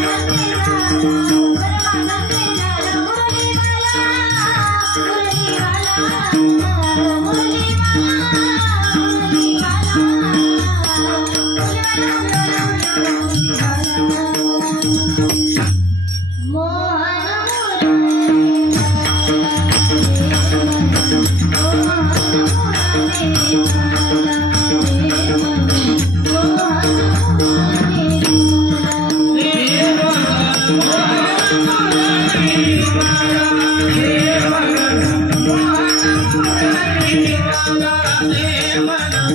Yeah.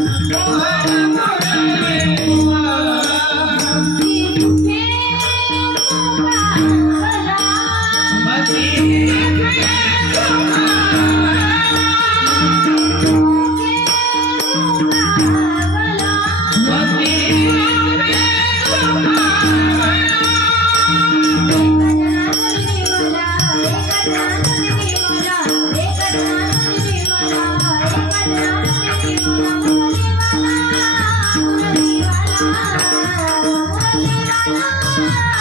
Amém.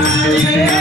Yeah.